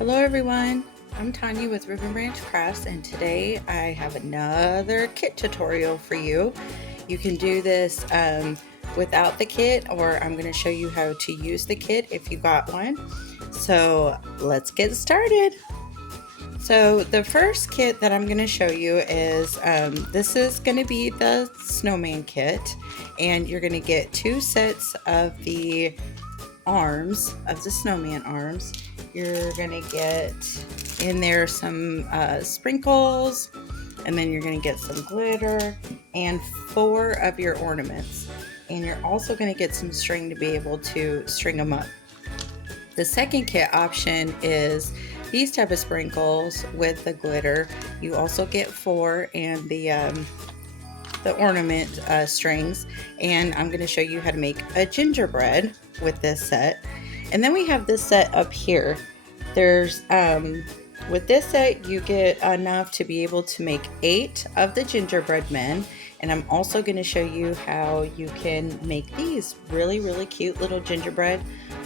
Hello everyone, I'm Tanya with Ribbon Branch Crafts, and today I have another kit tutorial for you. You can do this without the kit, or I'm going to show you how to use the kit if you got one. So let's get started. So the first kit that I'm going to show you is this is going to be the snowman kit, and you're going to get 2 sets of the arms of the snowman arms. You're gonna get in there some sprinkles, and then you're gonna get some glitter and 4 of your ornaments, and you're also gonna get some string to be able to string them up. The second kit option is these type of sprinkles with the glitter. You also get 4 and the ornament strings, and I'm going to show you how to make a gingerbread with this set. And then we have this set up here. There's with this set you get enough to be able to make 8 of the gingerbread men, and I'm also going to show you how you can make these really cute little gingerbread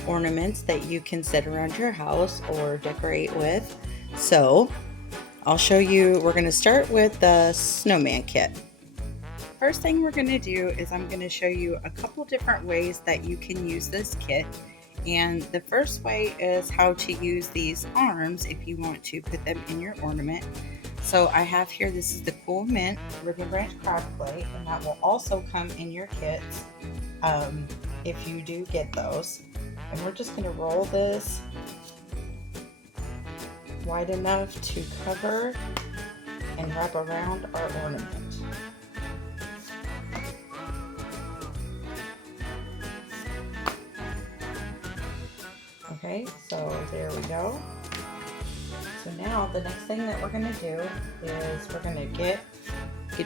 ornaments that you can set around your house or decorate with. So I'll show you. We're going to start with the snowman kit. First thing we're going to do is I'm going to show you a couple different ways that you can use this kit. And the first way is how to use these arms if you want to put them in your ornament. So I have here, this is the Cool Mint Ribbon Branch craft plate, and that will also come in your kits if you do get those. And we're just going to roll this wide enough to cover and wrap around our ornament. Okay, so there we go. So now the next thing that we're going to do is we're going to get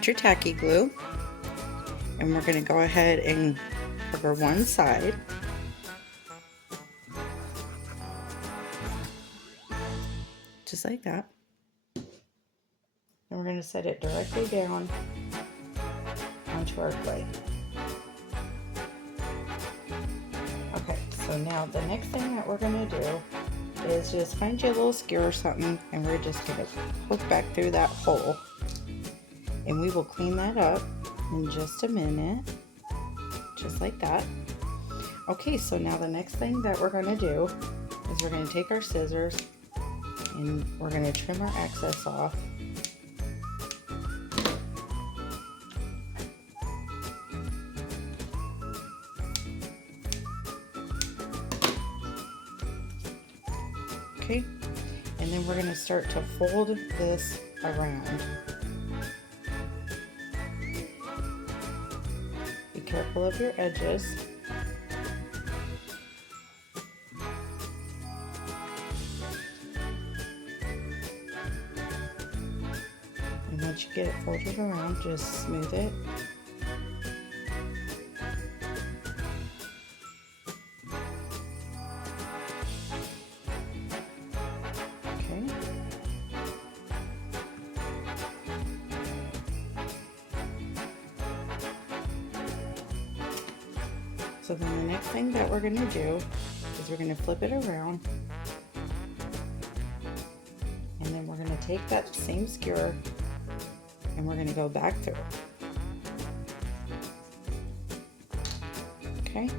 your tacky glue, and we're going to go ahead and cover one side. Just like that. And we're going to set it directly down onto our plate. Okay, so now the next thing that we're going to do is just find you a little skewer or something, and we're just going to poke back through that hole, and we will clean that up in just a minute, just like that. Okay, so now the next thing that we're going to do is we're going to take our scissors and we're going to trim our excess off. Okay, and then we're going to start to fold this around. Be careful of your edges. And once you get it folded around, just smooth it. So then the next thing that we're going to do is we're going to flip it around, and then we're going to take that same skewer and we're going to go back through. Okay,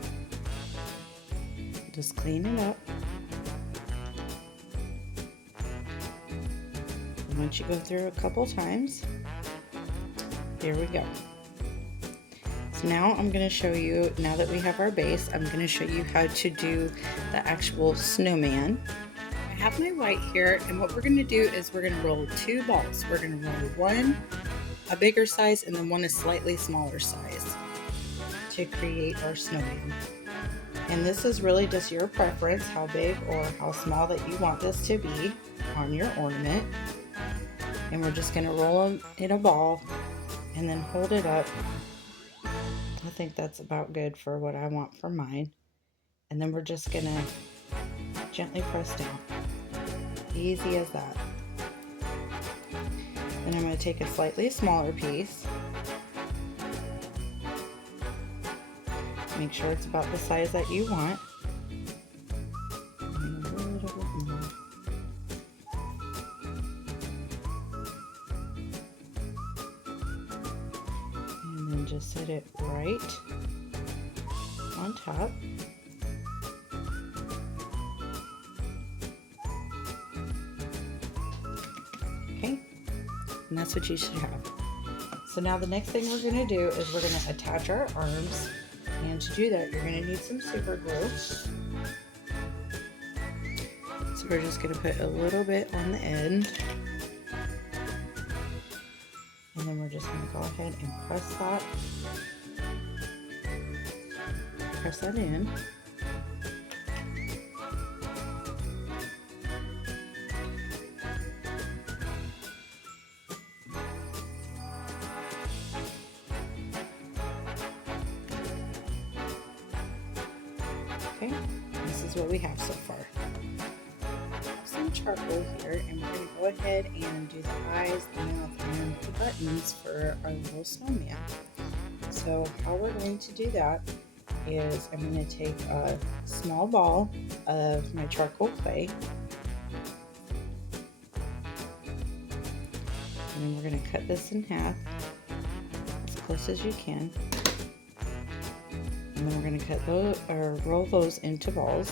just clean it up. And once you go through a couple times, here we go. So now I'm going to show you, now that we have our base, I'm going to show you how to do the actual snowman. I have my white here, and what we're going to do is we're going to roll 2 balls. We're going to roll one a bigger size and then one a slightly smaller size to create our snowman. And this is really just your preference, how big or how small that you want this to be on your ornament. And we're just going to roll them in a ball and then hold it up. I think that's about good for what I want for mine. And then we're just going to gently press down. Easy as that. Then I'm going to take a slightly smaller piece. Make sure it's about the size that you want. And a little bit more. just set it right on top. Okay, and that's what you should have. So now the next thing we're going to do is we're going to attach our arms, and to do that you're going to need some super glue. So we're just going to put a little bit on the end, and then we're just going to go ahead and press that in. Okay, this is what we have so far. Some charcoal here, and we're going to go ahead and do the eyes, the mouth, and the buttons for our little snowman. So how we're going to do that is I'm going to take a small ball of my charcoal clay, and then we're going to cut this in half as close as you can. And then we're going to cut those, or roll those into balls.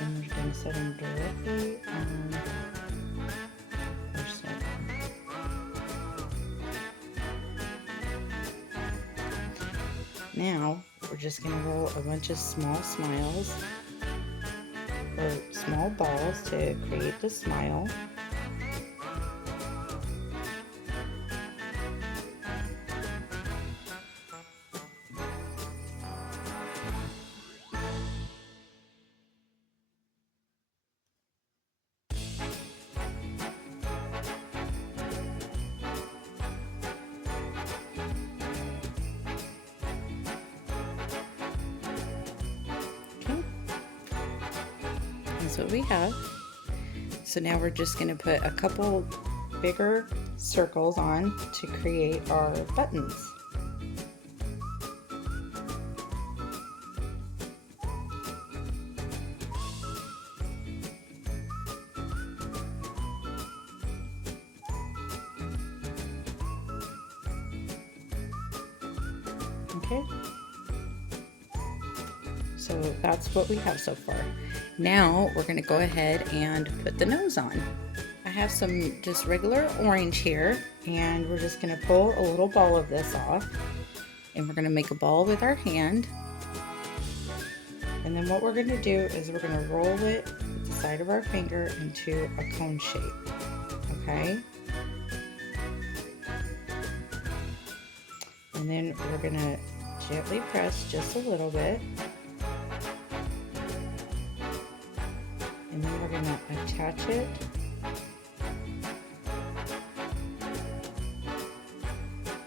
And we're going to set them directly on our snowman. Now we're just going to roll a bunch of small smiles, or small balls, to create the smile. That's what we have. So now we're just going to put a couple bigger circles on to create our buttons. Okay, so that's what we have so far. Now we're going to go ahead and put the nose on. I have some just regular orange here, and we're just going to pull a little ball of this off, and we're going to make a ball with our hand. And then what we're going to do is we're going to roll it with the side of our finger into a cone shape. Okay? And then we're going to gently press just a little bit. And then we're going to attach it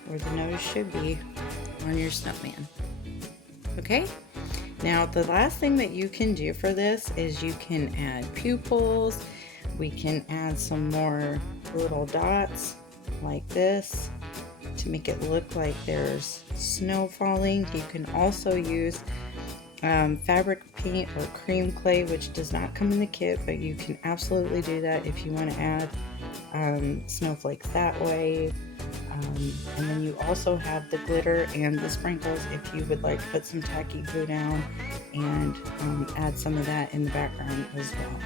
where the nose should be on your snowman. Okay? Now the last thing that you can do for this is you can add pupils. We can add some more little dots like this to make it look like there's snow falling. You can also use fabric paint or cream clay, which does not come in the kit, but you can absolutely do that if you want to add snowflakes that way. And then you also have the glitter and the sprinkles if you would like to put some tacky glue down and add some of that in the background as well.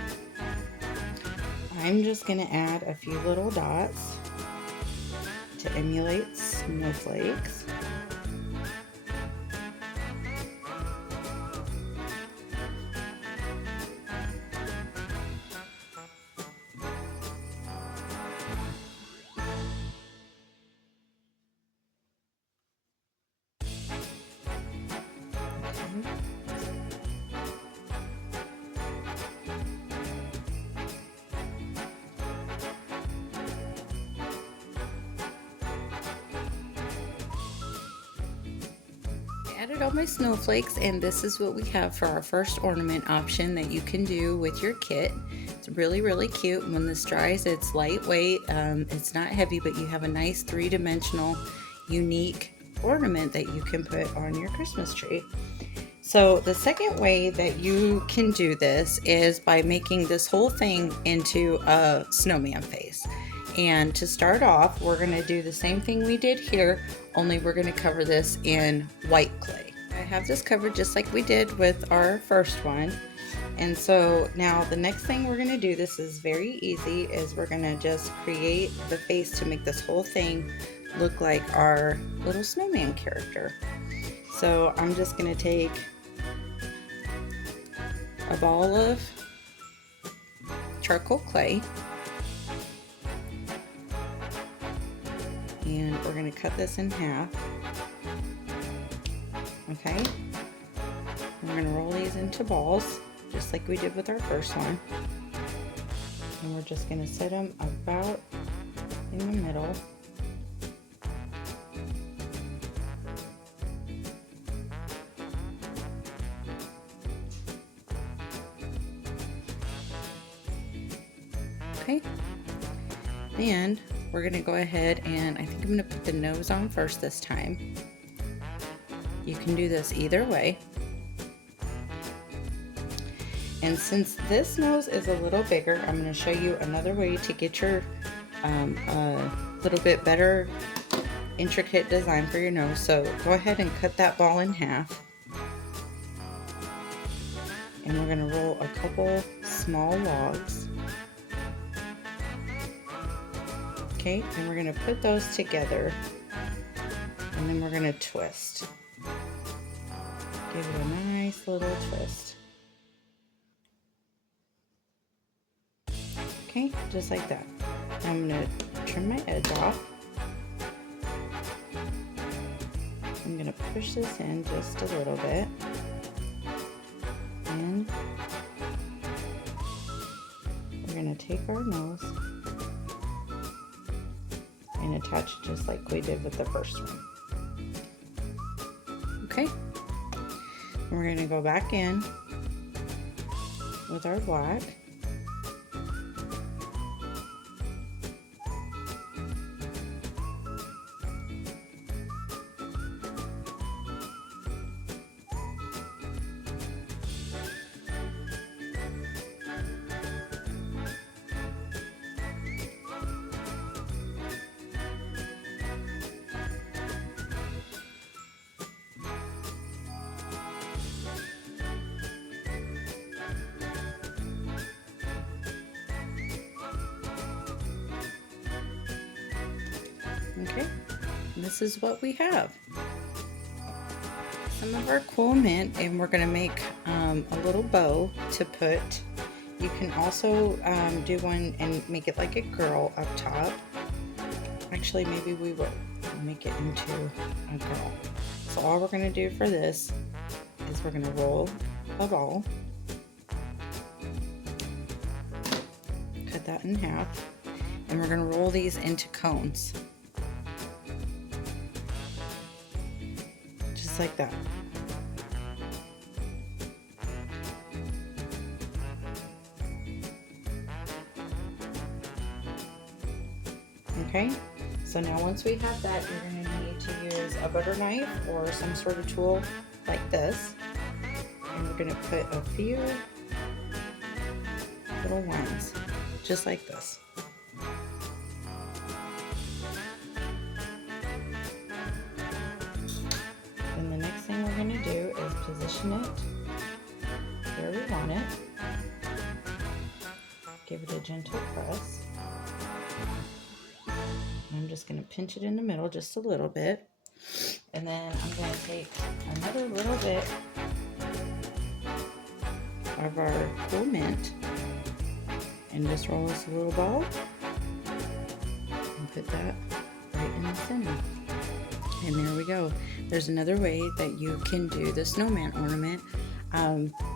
I'm just going to add a few little dots to emulate snowflakes. Added all my snowflakes, and this is what we have for our first ornament option that you can do with your kit. It's really cute. When this dries, it's lightweight, it's not heavy, but you have a nice three-dimensional unique ornament that you can put on your Christmas tree. So the second way that you can do this is by making this whole thing into a snowman face. And to start off, we're going to do the same thing we did here, only we're going to cover this in white clay. I have this covered just like we did with our first one. And so now the next thing we're going to do, this is very easy, is we're going to just create the face to make this whole thing look like our little snowman character. So I'm just going to take a ball of charcoal clay, and we're going to cut this in half. Okay, we're going to roll these into balls just like we did with our first one, and we're just going to set them about in the middle. Okay, and we're going to go ahead and I think I'm going to put the nose on first this time. You can do this either way. And since this nose is a little bigger, I'm going to show you another way to get your a little bit better intricate design for your nose. So go ahead and cut that ball in half. And we're going to roll a couple small logs. Okay, and we're going to put those together, and then we're going to twist. Give it a nice little twist. Okay, just like that. I'm going to trim my edge off. I'm going to push this in just a little bit. And we're going to take our nose and attach it just like we did with the first one. Okay, and we're going to go back in with our black. Okay, this is what we have. Some of our cool mint, and we're going to make a little bow to put. You can also do one and make it like a girl up top. Actually, maybe we will make it into a girl. So all we're going to do for this is we're going to roll a ball, cut that in half, and we're going to roll these into cones. Just like that. Okay, so now once we have that, you're going to need to use a butter knife or some sort of tool like this, and we're going to put a few little lines just like this. Then the next thing we're going to do is position it where we want it. Give it a gentle press. I'm just going to pinch it in the middle just a little bit, and then I'm going to take another little bit of our cool mint and just roll this little ball and put that right in the center. And there we go. There's another way that you can do the snowman ornament.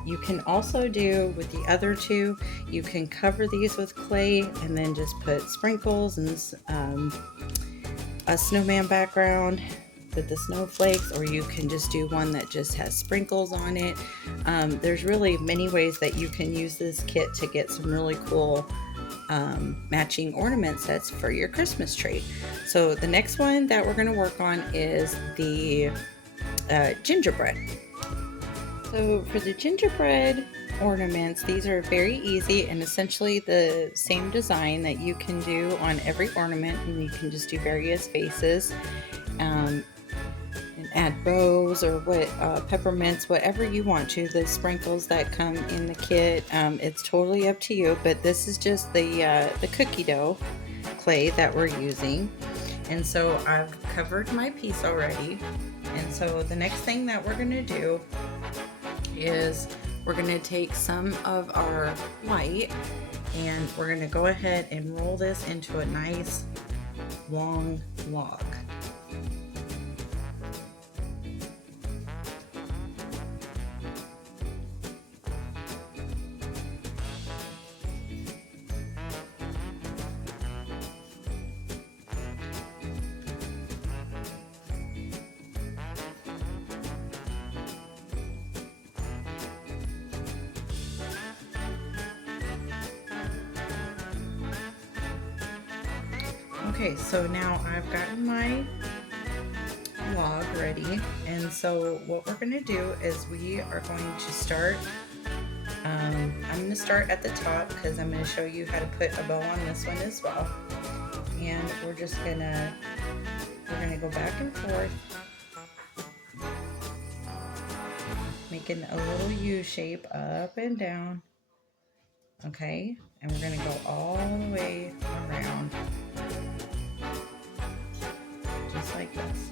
You can also do with the other two, you can cover these with clay and then just put sprinkles and a snowman background with the snowflakes, or you can just do one that just has sprinkles on it. There's really many ways that you can use this kit to get some really cool matching ornament sets for your Christmas tree. So the next one that we're going to work on is the gingerbread. So for the gingerbread, ornaments. These are very easy and essentially the same design that you can do on every ornament, and you can just do various faces. Um, and add bows or what peppermints, whatever you want to. The sprinkles that come in the kit, it's totally up to you. But this is just the cookie dough clay that we're using, and so I've covered my piece already. And so the next thing that we're going to do is we're going to take some of our white and we're going to go ahead and roll this into a nice long log. Okay, so now I've gotten my log ready, and so what we're going to do is we are going to start, I'm going to start at the top because I'm going to show you how to put a bow on this one as well. And we're going to go back and forth, making a little U shape up and down. Okay, and we're going to go all the way around. Just like this.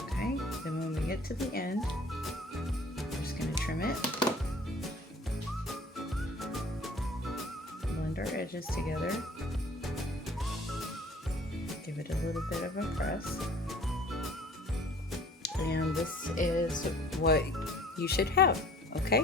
Okay, then when we get to the end, we're just going to trim it. Blend our edges together. Give it a little bit of a press. And this is what you should have, okay?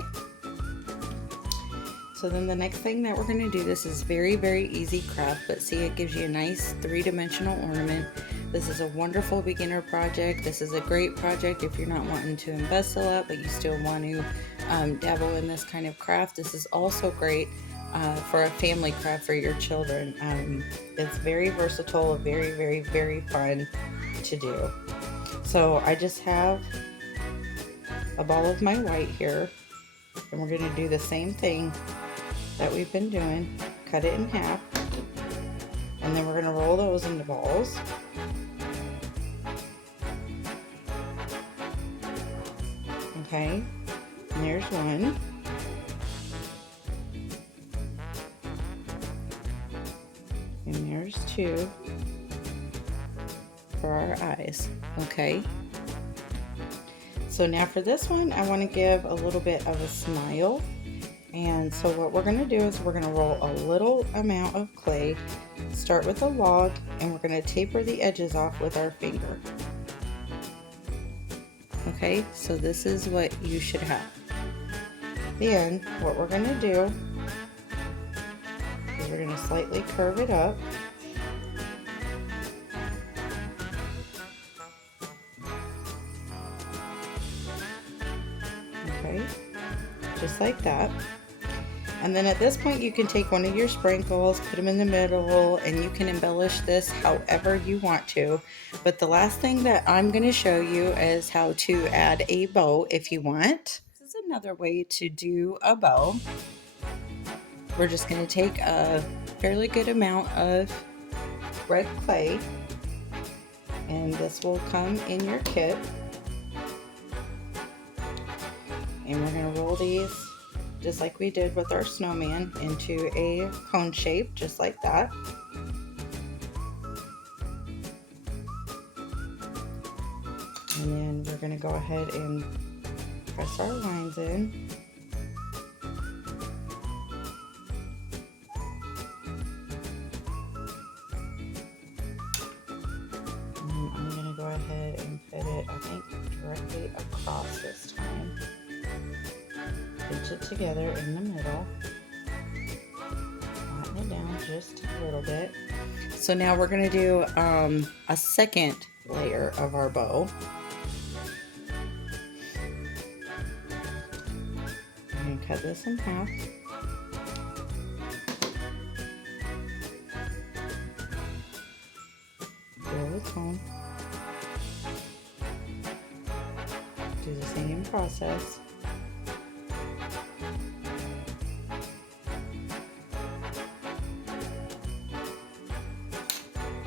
So then the next thing that we're going to do, this is very, very easy craft, but see, it gives you a nice three-dimensional ornament. This is a wonderful beginner project. This is a great project if you're not wanting to invest a lot, but you still want to dabble in this kind of craft. This is also great for a family craft for your children. It's very versatile, very, very, very fun to do. So I just have a ball of my white here, and we're going to do the same thing that we've been doing. Cut it in half, and then we're going to roll those into balls. Okay, and there's one. And there's two for our eyes. Okay. So now for this one, I want to give a little bit of a smile. And so what we're going to do is we're going to roll a little amount of clay, start with a log, and we're going to taper the edges off with our finger. Okay, so this is what you should have. Then what we're going to do is we're going to slightly curve it up. Okay, just like that. And then at this point you can take one of your sprinkles, put them in the middle, and you can embellish this however you want to. But the last thing that I'm going to show you is how to add a bow if you want. This is another way to do a bow. We're just going to take a fairly good amount of red clay, and this will come in your kit. And we're going to roll these just like we did with our snowman into a cone shape, just like that. And then we're going to go ahead and press our lines in. And I'm going to go ahead and fit it, I think, directly across this time. Pinch it together in the middle, flatten it down just a little bit. So now we're going to do a second layer of our bow. I'm going to cut this in half. the cone. Do the same process.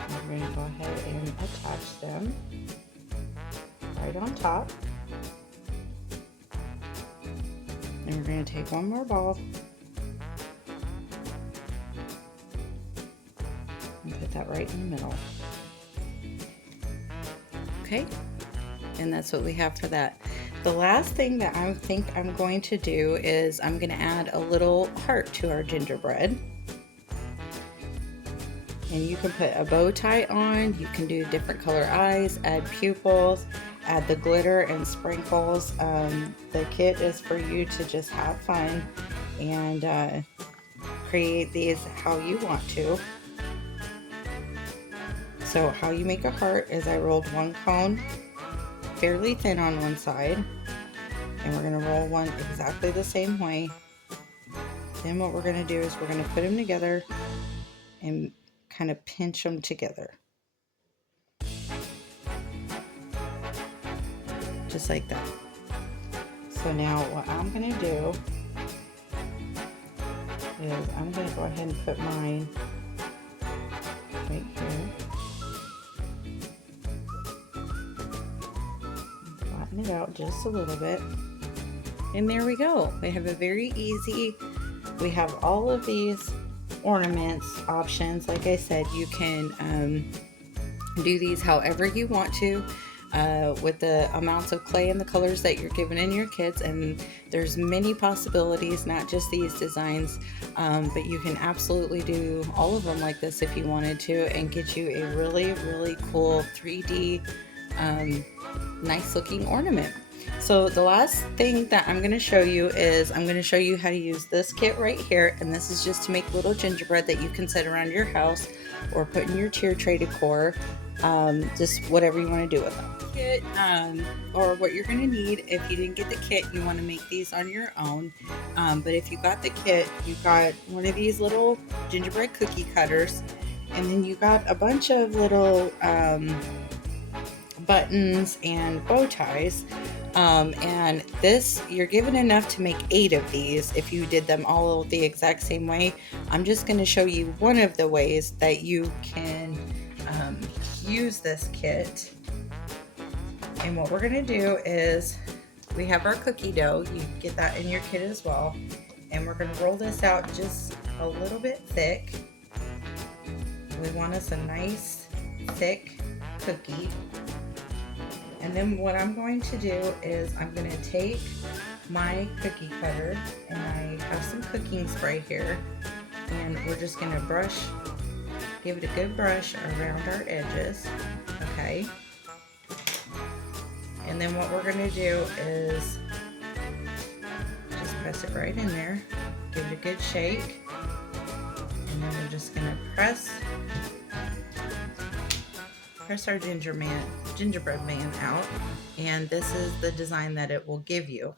We're going to go ahead and attach them right on top. And we're going to take one more ball and put that right in the middle. Okay, and that's what we have for that. The last thing that I think I'm going to do is I'm going to add a little heart to our gingerbread. And you can put a bow tie on, you can do different color eyes, add pupils, add the glitter and sprinkles. The kit is for you to just have fun and create these how you want to. So how you make a heart is I rolled one cone fairly thin on one side, and we're going to roll one exactly the same way. Then what we're going to do is we're going to put them together and kind of pinch them together. Just like that. So now what I'm going to do is I'm going to go ahead and put mine right here. Flatten it out just a little bit. And there we go. We have a very easy, we have all of these ornaments options. Like I said, you can do these however you want to. With the amounts of clay and the colors that you're giving in your kits, and there's many possibilities, not just these designs, but you can absolutely do all of them like this if you wanted to, and get you a really cool 3D nice looking ornament. So the last thing that I'm going to show you is I'm going to show you how to use this kit right here, and this is just to make little gingerbread that you can set around your house or put in your tier tray decor, just whatever you want to do with them. Kit, or what you're going to need if you didn't get the kit, you want to make these on your own, but if you got the kit, you got one of these little gingerbread cookie cutters, and then you got a bunch of little buttons and bow ties. And this, you're given enough to make 8 of these if you did them all the exact same way. I'm just going to show you one of the ways that you can use this kit. And what we're going to do is we have our cookie dough. You get that in your kit as well. And we're going to roll this out just a little bit thick. We want us a nice thick cookie. And then what I'm going to do is I'm going to take my cookie cutter, and I have some cooking spray here, and we're just going to brush, give it a good brush around our edges, okay? And then what we're going to do is just press it right in there, give it a good shake, and then we're just going to press our gingerbread man out, and this is the design that it will give you,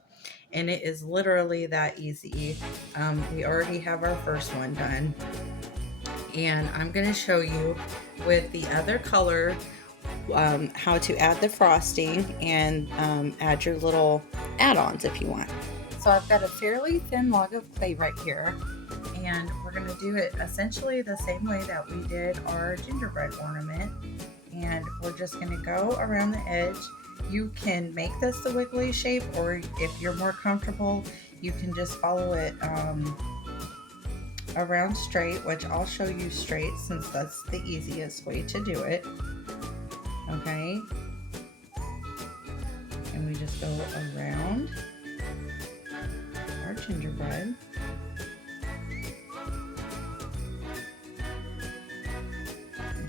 and it is literally that easy. We already have our first one done, and I'm going to show you with the other color how to add the frosting and add your little add-ons if you want. So I've got a fairly thin log of clay right here, and we're going to do it essentially the same way that we did our gingerbread ornament. And we're just going to go around the edge. You can make this the wiggly shape, or if you're more comfortable, you can just follow it around straight, which I'll show you straight since that's the easiest way to do it. Okay, and we just go around our gingerbread.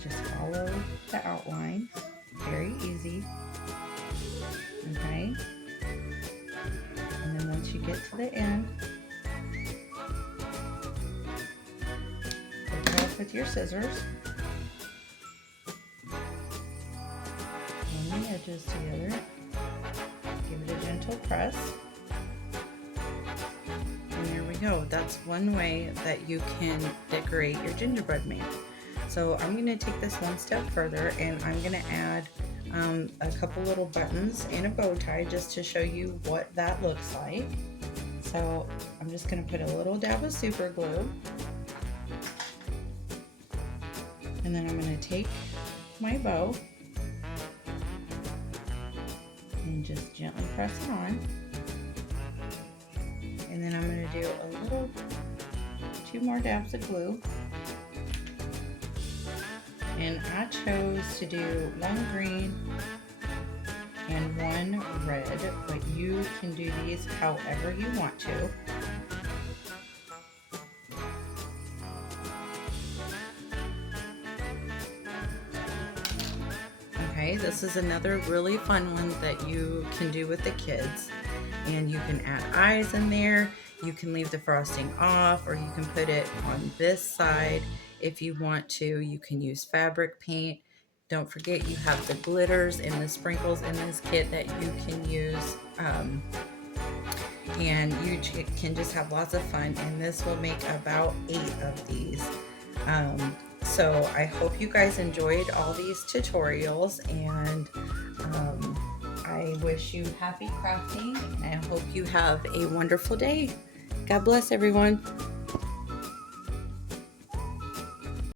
Just follow the outline, very easy, okay? And then once you get to the end, pick it up with your scissors, and the edges together, give it a gentle press, and there we go. That's one way that you can decorate your gingerbread man. So I'm going to take this one step further, and I'm going to add a couple little buttons and a bow tie just to show you what that looks like. So I'm just going to put a little dab of super glue, and then I'm going to take my bow and just gently press it on, and then I'm going to do a little 2 more dabs of glue, and I chose to do 1 green and 1 red, but you can do these however you want to. Okay, this is another really fun one that you can do with the kids, and you can add eyes in there. You can leave the frosting off, or you can put it on this side if you want to. You can use fabric paint. Don't forget you have the glitters and the sprinkles in this kit that you can use, and you can just have lots of fun, and this will make about 8 of these. So I hope you guys enjoyed all these tutorials, and I wish you happy crafting, and I hope you have a wonderful day. God bless everyone.